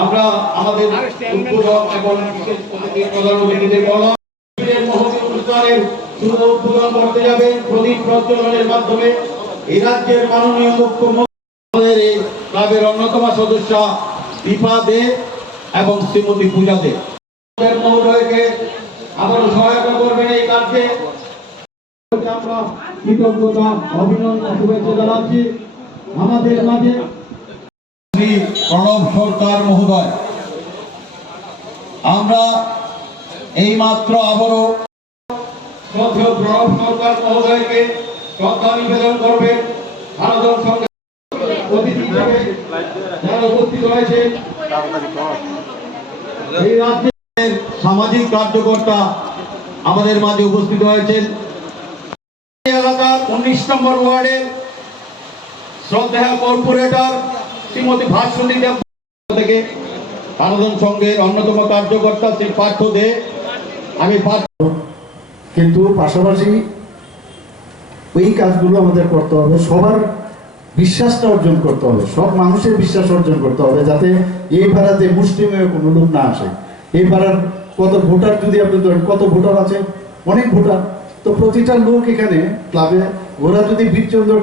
আমরা আমাদের উদ্বোধক এবং প্রধান অতিথিদের বললাম অনুষ্ঠানের শুভ উদ্বোধন করতে যাবে প্রদীপ প্রজ্বলনের মাধ্যমে এই রাজ্যের মাননীয় মুখ্যমন্ত্রী এই ক্লাবের অন্যতম সদস্য দীপা দে এবং শ্রীমতী পূজা দে মহোদয়কে আবারও সহায়তা করবেন এই কাজে। আমরা কৃতজ্ঞতা অভিনন্দন শুভেচ্ছা জানাচ্ছি আমাদের মাঝে শ্রী প্রণব সরকার মহোদয়। আমরা এই মাত্র আবারও শ্রদ্ধেয় প্রণব সরকার মহোদয়কে শ্রদ্ধা নিবেদন করবেন। আরাধন সঙ্গে অতিথি হিসেবে যারা উপস্থিত হয়েছে এই রাজ্যের সামাজিক কার্যকর্তা আমাদের মাঝে উপস্থিত হয়েছেন। এলাকার 19 নম্বর ওয়ার্ডের শ্রদ্ধেয় কর্পোরেটর শ্রীমতী ভাস্বতী দেব থেকে আরাধন সংঘের অন্যতম কার্যকর্তা শ্রী পার্থ দে। আমি কিন্তু পাশাপাশি ওই কাজগুলো আমাদের করতে হবে, সবার বিশ্বাসটা অর্জন করতে হবে, সব মানুষের বিশ্বাস অর্জন করতে হবে, যাতে এই পাড়াতে মুসলিমের কোনো লোক না আসে। এই পাড়ার কত ভোটার যদি আপনি ধরেন, কত ভোটার আছে, অনেক ভোটার, তো প্রতিটা লোক এখানে ক্লাবে ওরা যদি বীরচন্দ্র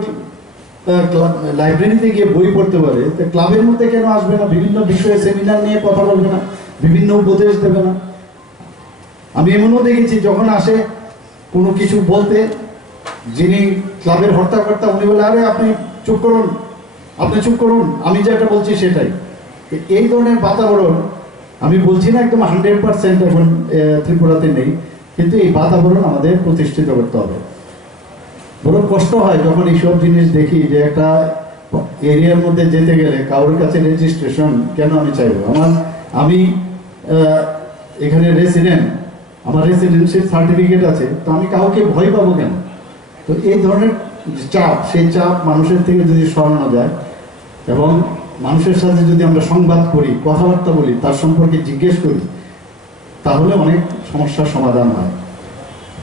লাইব্রেরিতে গিয়ে বই পড়তে পারে, তো ক্লাবের মধ্যে কেন আসবে না? বিভিন্ন বিষয়ে সেমিনার নিয়ে কথা বলবে না, বিভিন্ন উপদেশ দেবে না? আমি এমনও দেখেছি যখন আসে কোনো কিছু বলতে, যিনি ক্লাবের হর্তাকর্তা উনি বলে, আরে আপনি চুপ করুন, আপনি চুপ করুন, আমি যেটা বলছি সেটাই। এই ধরনের বাতাবরণ আমি বলছি না একদম 100% এখন ত্রিপুরাতে নেই, কিন্তু এই বাতাবরণ আমাদের প্রতিষ্ঠিত করতে হবে। বড় কষ্ট হয় যখন এইসব জিনিস দেখি যে একটা এরিয়ার মধ্যে যেতে গেলে কারোর কাছে রেজিস্ট্রেশন কেন আমি চাইবো? আমি এখানে রেসিডেন্ট, আমার রেসিডেন্সিয়াল সার্টিফিকেট আছে, তো আমি কাউকে ভয় পাবো কেন? তো এই ধরনের চাপ, সেই চাপ মানুষের থেকে যদি সরানো যায় এবং মানুষের সাথে যদি আমরা সংবাদ করি, কথাবার্তা বলি, তার সম্পর্কে জিজ্ঞেস করি, তাহলে অনেক সমস্যার সমাধান হয়।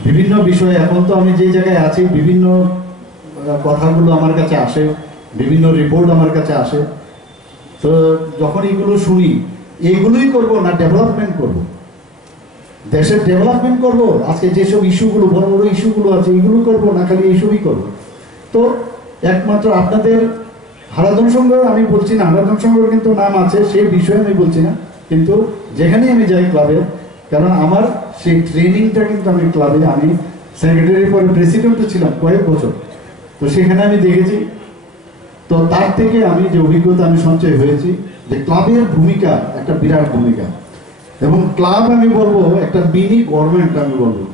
বিভিন্ন বিষয়ে এখন তো আমি যে জায়গায় আছি, বিভিন্ন কথাগুলো আমার কাছে আসে, বিভিন্ন রিপোর্ট আমার কাছে আসে, তো যখন এগুলো শুনি, এইগুলোই করব না ডেভেলপমেন্ট করব, দেশের ডেভেলপমেন্ট করব, আজকে যেসব ইস্যুগুলো বড় বড় ইস্যুগুলো আছে এগুলো করব না খালি এইসবই করব। তো একমাত্র আপনাদের আরাধন সংঘ আমি বলছি না, আরাধন সংঘের কিন্তু নাম আছে, সেই বিষয়ে আমি বলছি না, কিন্তু যেখানেই আমি যাই ক্লাবে, কারণ আমার সেই ট্রেনিংটা কিন্তু আমি ক্লাবে, আমি সেক্রেটারি পরে প্রেসিডেন্টও ছিলাম কয়েক বছর, তো সেখানে আমি দেখেছি। তো তার থেকে আমি যে অভিজ্ঞতা আমি সঞ্চয় হয়েছি যে ক্লাবের ভূমিকা একটা বিরাট ভূমিকা, এবং ক্লাব আমি বলবো একটা মিনি গভর্নমেন্ট আমি বলবো।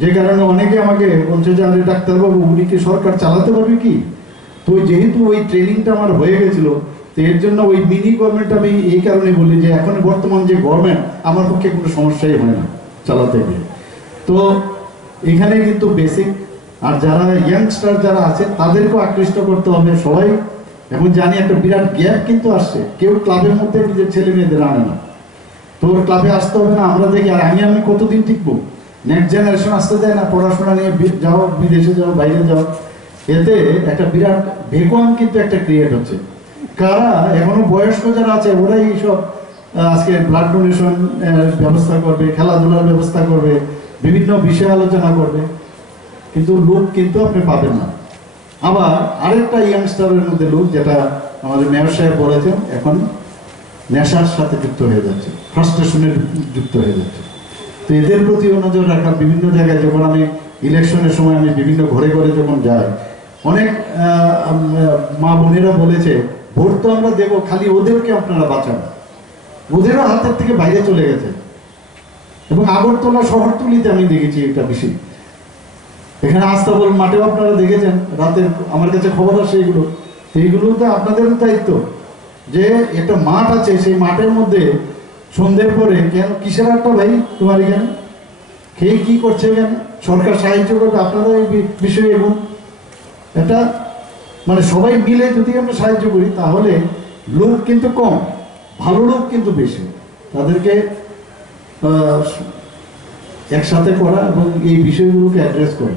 যে কারণে অনেকে আমাকে বলছে যে আরে ডাক্তারবাবু উনি কি সরকার চালাতে পারবে কি? তো যেহেতু ওই ট্রেনিংটা আমার হয়ে গেছিল, তো এর জন্য ওই মিনি গভর্নমেন্ট আমি এই কারণে বলি যে এখন বর্তমান যে গভর্নমেন্ট আমার পক্ষে কোনো সমস্যাই হয় না চালাতে গিয়ে। তো এখানে কিন্তু বেসিক, আর যারা ইয়াংস্টার যারা আছে তাদেরকেও আকৃষ্ট করতে হবে সবাই। এখন জানি একটা বিরাট গ্যাপ কিন্তু আসছে, কেউ ক্লাবের মধ্যে নিজের ছেলে মেয়েদের আনে না, তোর ক্লাবে আসতে হবে না, আমরা দেখি। আর আমি কতদিন টিকবো? নেক্সট জেনারেশন আসতে দেয় না, পড়াশোনা নিয়ে যাও, বিদেশে যাও, বাইরে যাও, এতে একটা বিরাট ভ্যাকুয়াম কিন্তু একটা ক্রিয়েট হচ্ছে। কারা এখনো বয়স্ক যারা আছে ওরাই এইসব আজকে ব্লাড ডোনেশন ব্যবস্থা করবে, খেলাধুলার ব্যবস্থা করবে, বিভিন্ন বিষয় আলোচনা করবে, কিন্তু লোক কিন্তু আপনি পাবেন না। আবার আরেকটা ইয়াংস্টারের মধ্যে লোক, যেটা আমাদের মেয়র সাহেব বলেছেন, এখন নেশার সাথে যুক্ত হয়ে যাচ্ছে, ফ্রাস্ট্রেশনের যুক্ত হয়ে যাচ্ছে। তো এদের প্রতি নজর রাখা, বিভিন্ন জায়গায় যখন আমি ইলেকশনের সময় আমি বিভিন্ন ঘরে ঘরে যখন যাই, অনেক মা বোনেরা বলেছে ভোট তো আমরা দেবো, খালি ওদেরকে আপনারা বাঁচান। ওদেরও হাতের থেকে বাইরে চলে গেছে। এবং আগরতলা শহরতলিতে আমি দেখেছি এটা বেশি, এখানে আস্তাবল মাঠেও আপনারা দেখেছেন, রাতের আমার কাছে খবর আসে এগুলো। এইগুলো তো আপনাদের দায়িত্ব, যে একটা মাঠ আছে, সেই মাঠের মধ্যে সন্ধ্যের পরে কেন কিসের একটা ভাই তোমার এখানে খেয়ে কি করছে এখানে, সরকার সাহায্য করবে, আপনারা এই বিষয়ে এবং এটা মানে সবাই মিলে যদি আমরা সাহায্য করি, তাহলে লোক কিন্তু কম, ভালো লোক কিন্তু বেশি। তাদেরকে একসাথে করা এবং এই বিষয়গুলোকে অ্যাড্রেস করা।